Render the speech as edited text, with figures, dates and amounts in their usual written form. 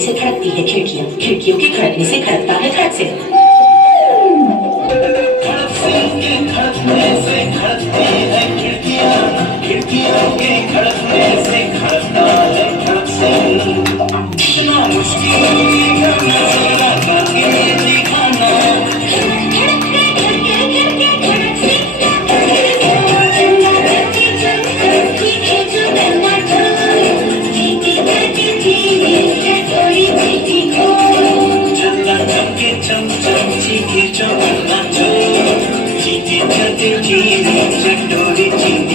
से खड़कती है खिड़कियां, खिड़कियों के खड़कने से खड़कता है खड़क से। खड़कने से खड़कती है खिड़कियां, खिड़कियों के खड़कने से खड़कता है खड़क से। इतना मुश्किल करना जरा करके दिखाना। चम चम चीखे चम नाचो, चीखे चटे चीरे चटोरी चीखे।